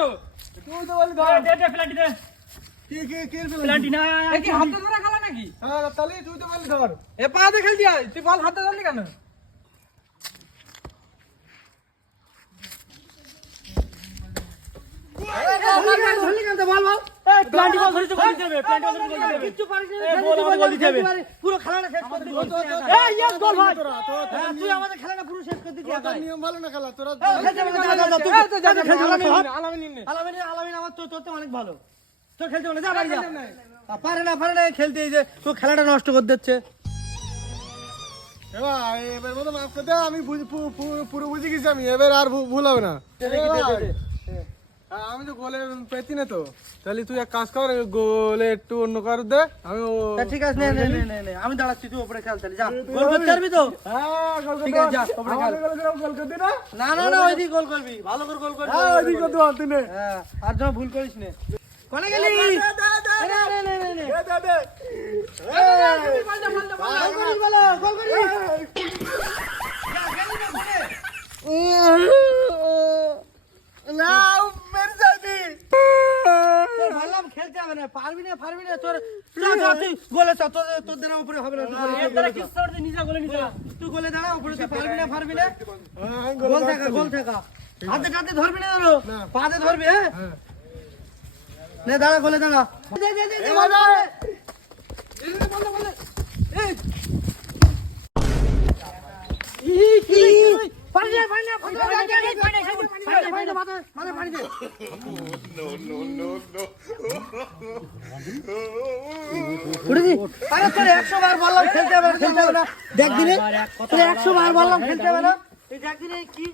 কেন? তুই তো বলি ধর। দে প্লান্টি দে। কি প্লান্টি না। এই কি হাতে ধরে খেলা নাকি? হ্যাঁ তাহলে তুই তো বলি ধর। এ পাতে খেলতি আয়, তুই বল হাতে ধরলি কেন? ধরলি কেন বল বল। এই প্লান্টি বল ধরে তো গোল দিতে হবে। প্লান্টি বল ধরে গোল দিতে হবে। কিচ্ছু পারিস না। এই বল আমাদের গোল দিতে হবে। পুরো খেলাটা শেষ করে দিবি। এই ইয়েস গোল ভাই। হ্যাঁ, তুই আমাদের খেলাটা পুরো শেষ করে দিবি। তোর নিয়ম ভালো না খেলা তোরা। আলামিন আমার তোর তো অনেক ভালো। তোর খেলতে বলে যা বাড়ি যা। পারে না খেলতে, এই যে তোর খেলাটা নষ্ট করে দিচ্ছে। এবার মতো মাফ করে দে, আমি পুরো বুঝে গেছি আমি, এবার আর ভুল হবে না। আমি তো গোলে পেতি না তো, তাহলে তুই এক কাজ কর, গোলে একটু অন্য কার দে, আমি ঠিক আছে, নে আমি দাঁড়াচ্ছি, তুই উপরে খেল তাহলে যা। গোল করতে পারবি তো? ঠিক আছে যা, উপরে খেল। গোল করবি না? না ওইদিকে গোল করবি, ভালো করে গোল করবি। হ্যাঁ ওইদিকে তো তুই নে। হ্যাঁ, আর যেন ভুল করিস না। কোনে গেলি? নে। দে গোল করিস। নাও মেরে যাবি। বললাম খেলতে হবে না, পারবি না তোর তুই গোলে চল, তোর দ্বারা উপরে হবে না। এর দ্বারা কি সর দে নিজে গোলে নিতে। তুই গোলে দাঁড়া, উপরে তুই পারবি না। গোল থাকা। হাতে ধরবি না ধরো, পাতে ধরবি। হ্যাঁ নে দাঁড়া, গোলে দাঁড়া। দে বল। তোর 100 বার বললাম খেলতে হবে না। দেখ দিনে তোর 100 বার বললাম খেলতে হবে না। এই দেখ দিনে কি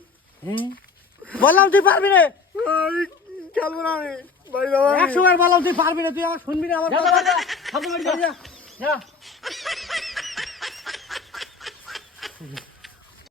বললাম, তুই পারবি না। খেলবো না আমি বাড়ি যাবো। 100 বার বললাম তুই পারবি না, তুই আমার শুনবি না আমার কথা। হাতে বাড়ি যা। যা।